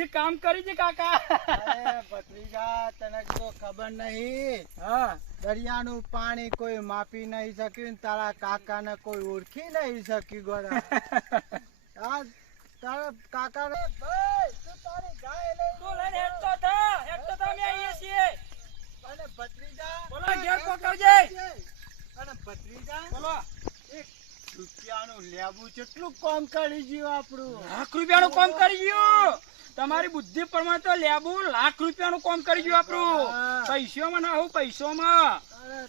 બુદ્ધિ કામ કરી છે કાકા. ભત્રીજા તને તો ખબર નહીં. હા દરિયાનું પાણી કોઈ માપી નહીં શક્યું તારા કાકાને કોઈ ઓળખી નહીં શક્યું ગોરા. તારા કાકાને ભાઈ તું તારી ગાય લઈ તું લઈને હેડતો થા હેડતો થા અમે આવીએ છીએ. અને ભત્રીજા બોલો, ઘેર પકડજે. અને ભત્રીજા બોલો. એક રૂપિયાનું લેવું કેટલું કામ કરી ગયું આપણું. લાખ રૂપિયાનું કામ કરી ગયું. તમારી બુદ્ધિ પ્રમાણે તો લેબુ લાખ રૂપિયાનું કામ કરી ગયું આપણું. પૈસોમાં ના હું પૈસોમાં.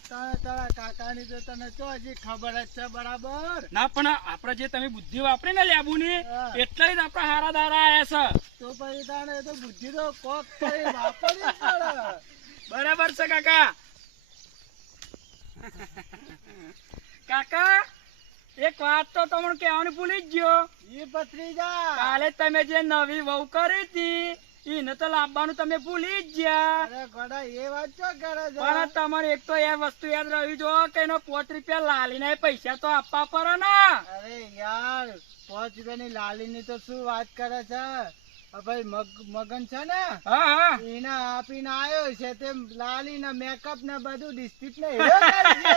તારા તારા કાકાની તો તને તો હજી ખબર જ છે બરાબર. ના પણ આપણે જે તમે બુદ્ધિ વાપરી ને લેબુ ની. એટલે જ આપણા હારા દારા આયા છે. તો પછી તાણે તો બુદ્ધિ તો કોક પડે. બરાબર છે કાકા. કાકા એક વાત તો તમને કહેવાનું ભૂલી જ ગયો. ઈ ભત્રીજા. કાલે તમે જે નવી વહુ કરી હતી એને તો લાવવાનું તમે ભૂલી જ ગયા. અરે ગોડા એ વાત ચો કરે છે? પણ તમારે એક તો એ વસ્તુ યાદ રહી જો કે એનો પોત રૂપિયા લાલીને પૈસા તો આપવા પડે ને. અરે યાર પાંચ રૂપિયાની લાલીની તો શું વાત કરે છે? ભાઈ મગ મગન છે ને? એને આપીને આવ્યો છે તે લાલી ને મેકઅપ ને બધું ડિસ્ટ્રિક્ટ ને હીરો કરે છે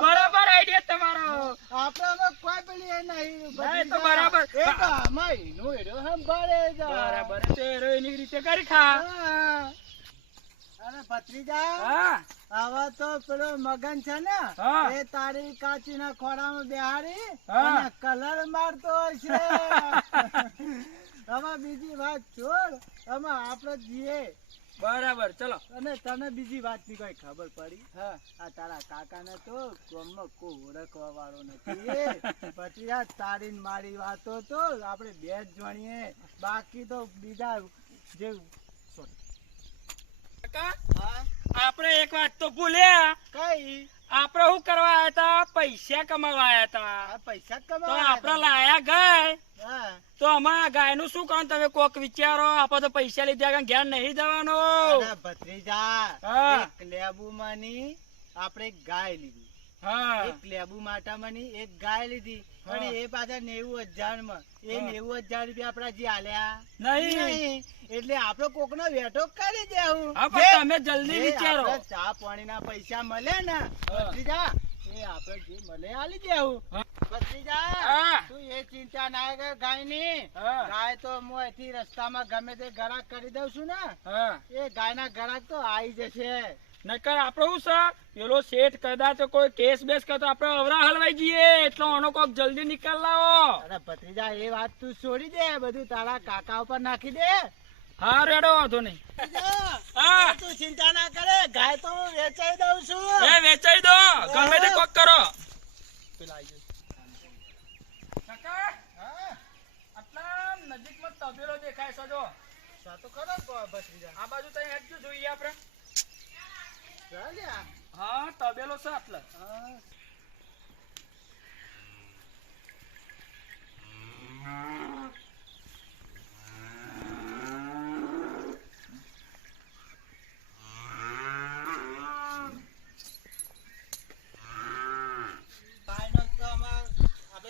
બરાબર આઈડિયા તમારો કોઈ પેલી નહીં તો બરાબર. એ તો આમાં એનો હીરો સંભાળે છે બરાબર તો હેરો એની રીતે કરી ખા. અરે ભત્રીજા હા. હવે તો પેલો મગન છે ને એ તારી કાચી ના ખોડામાં બેહાડી હા. અને કલર મારતો હશે. તમે બીજી વાત છોડ તમે આપણે જઈએ બરાબર ચલો. અને તને બીજી વાતની કઈ ખબર પડી? હા આ તારા કાકા ને તો ગામમાં કોઈ ઓળખવા વાળો નથી પછી આ તારી મારી વાતો તો આપણે બે જ જાણીએ. બાકી તો બીજા જે કાકા હા આપણે એક વાત તો ભૂલ્યા કઈ? આપડે શું કરવા આયા હતા પૈસા કમાવા આયા હતા પૈસા કમાવા તો આપડે લાયા ગાય તો અમારા ગાયનું શું કામ? તમે કોક વિચારો આપડે તો પૈસા લીધા કારણ ઘેર નહીં દેવાનો ભત્રીજા લેબુ માની આપણે ગાય લીધી. એક લેબુ માટામાંની એક ગાય લીધી. અને એ પાછા નેવું હજારમાં એ નેવું હજાર રૂપિયા આપડા જે આલ્યા. નહીં. એટલે આપડે કોક નો વેઠો કરી દેવું તમે જલ્દી વિચારો. ચા પાણી ના પૈસા મળે ને. ભત્રીજા એ આપડે જે મળે આલી દેવું. ભત્રીજા તું એ ચિંતા ના કર ગાયની ગાય તો હું અહીંથી રસ્તામાં ગમે તે ગરાક કરી દઉં છું ને? એ ગાય ના ગરાક તો આવી જશે. નકર આપણે શું છે પેલો શેઠ કદાચ કોઈ કેસ બેસ કરતો આપણે અવરા હલવાઈ જઈએ. એટલો આનો કોક જલ્દી નીકળ લાવો. અરે ભત્રીજા એ વાત તું છોડી દે. બધું તારા કાકા ઉપર નાખી દે. હા રેડો વાંધો નહીં. હા. તું ચિંતા ના કરે. ગાય તો હું વેચાઈ દઉં છું. એ વેચાઈ દો. ગમે તે કોક કરો. પેલા આવી. કાકા હા, આટલા નજીકમાં તબેલો દેખાય છે જો. સાતો ખરો ભત્રીજા. આ બાજુ તઈ હેડજો જોઈએ આપણે. હા તબેલો છે આટલે.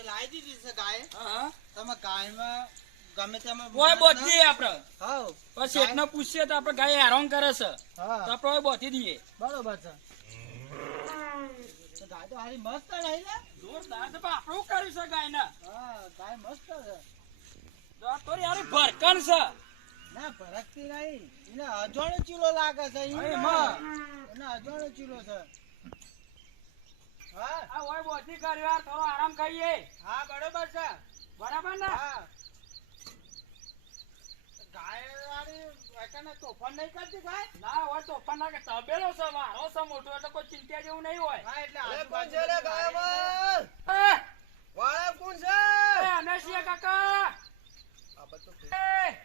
લાવી દીધી છે ગાય. તમે ગાયમાં ગમે તેમાં ઓય બોધી આપણે. હાઉ. પછી શેઠને પૂછીએ તો આપણે ગાય હેરાન કરે છે. હા. તો આપણે બોધી દઈએ. બરોબર છે. તો ગાય તો હારી મસ્ત રહી ને? જોરદાર તો પણ કર્યું છે ગાયને? હા ગાય મસ્ત છે. તો તો યાર ભરકન છે. ના ભરકતી નહીં. એને અજાણો ચીલો લાગે છે. એને અજાણો ચીલો છે. હા. આ ઓય બોધી કર્યો યાર થોડો આરામ કરીએ. હા બરોબર છે. બરાબર ને? હા. તોફાન નહીં કરતી ગાય ના હોય તો ના કે તબેલો છે મારો છે મોટો એટલે કોઈ ચિંતા જેવું નહીં હોય. હા એટલે વાળા કોણ છે? અમે છીએ કાકા! આ બધું એ,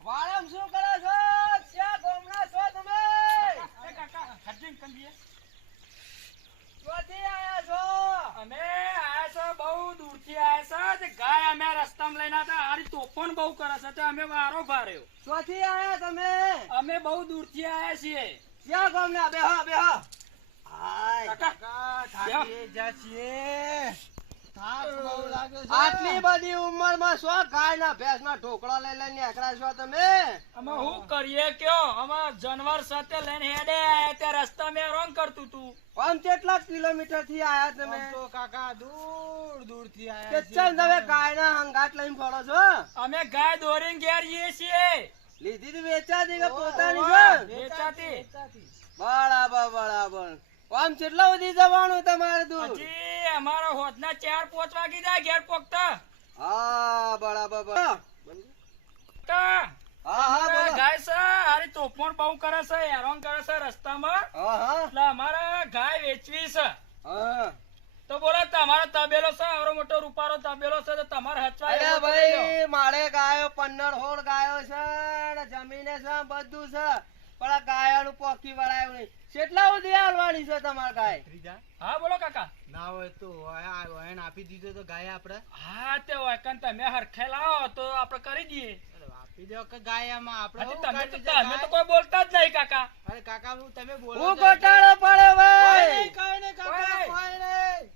વાળામાં શું કરે છો ક્યાં ગામના છો તમે એ કાકા હરજીન કંદીએ ક્યાંથી આયા છો અમે આયા છો બહુ દૂરથી આયા છે તે ગાય અમે રસ્તામાં લઈને હતા હારી તોફાન બહુ કરે છે તે અમે ઊભા રહ્યો ક્યાંથી આયા તમે? અમે બહુ દૂરથી આયા છીએ. ક્યાં ગામના? બેહા બેહા. હાય કાકા, થાકી જા છીએ. થાક બધી ઉંમરમાં શું ગાય ના ભેંસ ના ઢોકળા લઈ લઈને નીકળ્યા છો તમે? અમે શું કરીએ કયો? અમે જાનવર સાથે લઈને હેડે તે રસ્તા મેં રોંગ કરતું તું. પણ કેટલા કિલોમીટરથી આયા તમે? તો કાકા દૂર દૂરથી આયા ચાલ તમે ગાયના હંગાટ લઈને ફરો છો. અમે ગાય દોરીને ઘેર જઈએ છીએ. લીધી તી વેચાતી કે પોતાની વેચાતી. બરાબર બરાબર. આમ કેટલા સુધી જવાનું તમારે દૂર? હજી અમારા હોદના ચાર પોચ વાગી જાય ઘેર પોકતા હા બરાબર બરાબર. ગાય છે હારી તોફાન બહુ કરે છે હેરાન કરે છે રસ્તામાં. હા હા. એટલે અમારે ગાય વેચવી છે. તો બોલો તમારો તબેલો છે આવડો મોટો રૂપારો તબેલો છે તો તમારે. ભાઈ મારે ગાયો પંદર હોળ ગાયો છે જમીને છે બધું છે. પણ આ ગાયાનું પોકી વળાયું નહીં. કેટલા સુધી હાલવાની છે તમારે ગાય? ત્રીજા? હા બોલો કાકા. ના હોય તો વહેણ આપી દીધો તો ગાય આપણે. હા તે વાયકન તમે હરખે લાવો તો આપણે કરી દઈએ. આપી દો કે ગાય આમાં આપણે તમે તો? કોઈ બોલતા જ નહીં કાકા. અરે કાકા હું તમે બોલો હું ગોટાળો પડે ભાઈ નહીં, કોઈ નહીં, કાકા, કોઈ. કોઈ નહીં.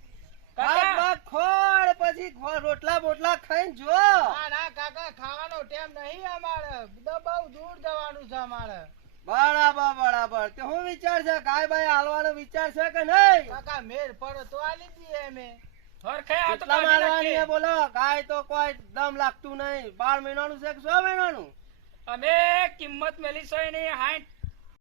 ભાત કાકા ભાત ખોળ પછી ખોળ રોટલા બોટલા ખાઈને જો ના ના કાકા ખાવાનો ટાઈમ નહીં અમારે બધા બહુ દૂર જવાનું છે અમારે બરાબર બરાબર તે હું વિચાર છે? ગાય બાય હાલવાનો વિચાર છે કે નહીં? કાકા મેર પડો તો આલી દઈએ અમે. મારવાની બોલો? ગાય તો કોઈ દમ લાગતું નહીં. બાર મહિનાનું છે કે સો મહિનાનું? અમે કિંમત મેલી છે નહીં હાઈટ